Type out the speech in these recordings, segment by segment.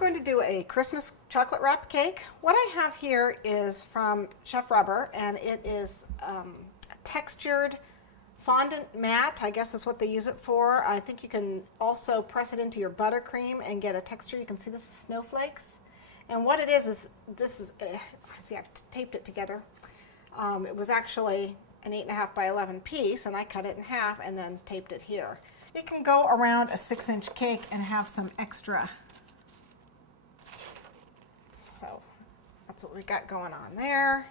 going to do a Christmas chocolate wrap cake. What I have here is from Chef Rubber, and it is a textured fondant mat, I guess is what they use it for. I think you can also press it into your buttercream and get a texture. You can see this is snowflakes. And what it is this is, see, I've taped it together. It was actually an 8.5 by 11 piece, and I cut it in half and then taped it here. It can go around a 6-inch cake and have some extra. So that's what we got going on there.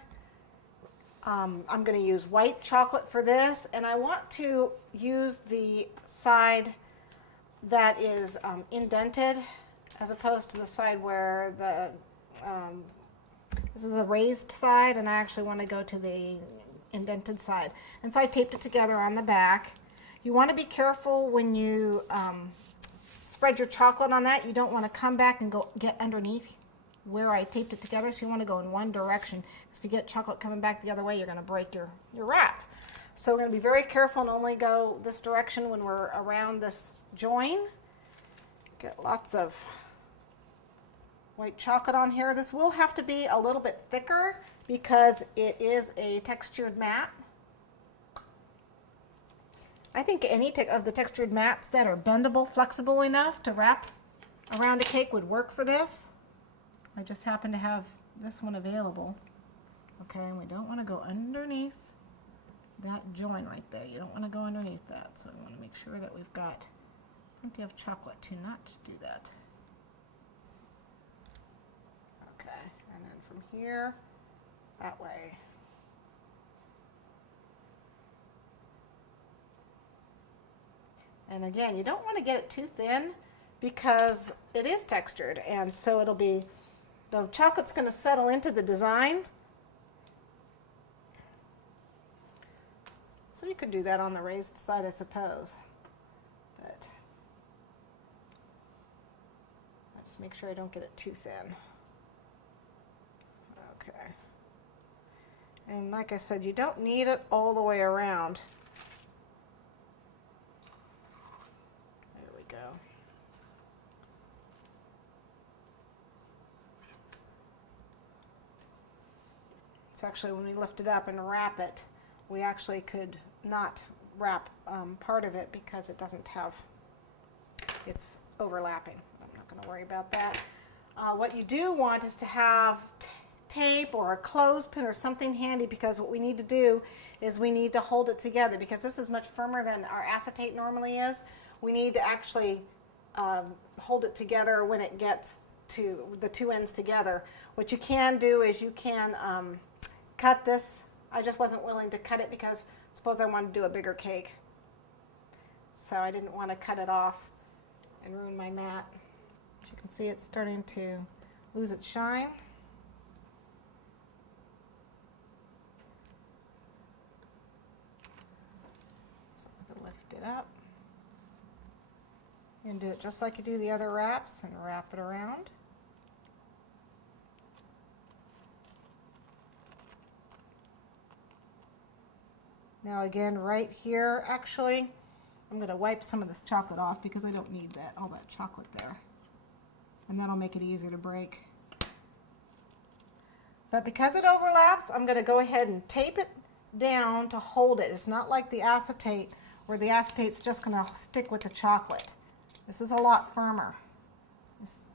I'm going to use white chocolate for this, and I want to use the side that is indented as opposed to the side where the, this is a raised side, and I actually want to go to the indented side. And so I taped it together on the back. You want to be careful when you spread your chocolate on that. You don't want to come back and go get underneath where I taped it together, so you want to go in one direction. Because if you get chocolate coming back the other way, you're going to break your wrap. So we're going to be very careful and only go this direction when we're around this join. Get lots of white chocolate on here. This will have to be a little bit thicker because it is a textured mat. I think any of the textured mats that are bendable, flexible enough to wrap around a cake would work for this. I just happen to have this one available. Okay, and we don't want to go underneath that join right there. You don't want to go underneath that. So we want to make sure that we've got plenty of chocolate to not do that. Okay, and then from here, that way. And again, you don't want to get it too thin because it is textured, and so it'll be, the chocolate's going to settle into the design. So you could do that on the raised side, I suppose. But I just make sure I don't get it too thin. Okay. And like I said, you don't need it all the way around. There we go. It's actually, when we lift it up and wrap it, we actually could not wrap part of it because it doesn't have, it's overlapping. I'm not going to worry about that. What you do want is to have tape or a clothespin or something handy, because what we need to do is we need to hold it together, because this is much firmer than our acetate normally is. We need to actually hold it together when it gets to the two ends together. What you can do is you can cut this. I just wasn't willing to cut it because suppose I wanted to do a bigger cake. So I didn't want to cut it off and ruin my mat. As you can see, it's starting to lose its shine. So I'm going to lift it up. You can do it just like you do the other wraps and wrap it around. Now again, right here, actually, I'm going to wipe some of this chocolate off because I don't need all that chocolate there. And that'll make it easier to break. But because it overlaps, I'm going to go ahead and tape it down to hold it. It's not like the acetate, where the acetate's just going to stick with the chocolate. This is a lot firmer.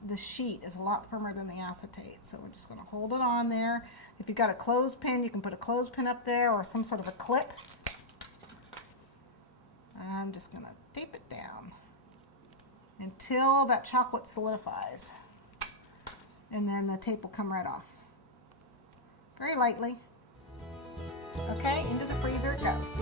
This sheet is a lot firmer than the acetate. So we're just going to hold it on there. If you've got a clothespin, you can put a clothespin up there or some sort of a clip. I'm just going to tape it down until that chocolate solidifies. And then the tape will come right off. Very lightly. Okay, into the freezer it goes.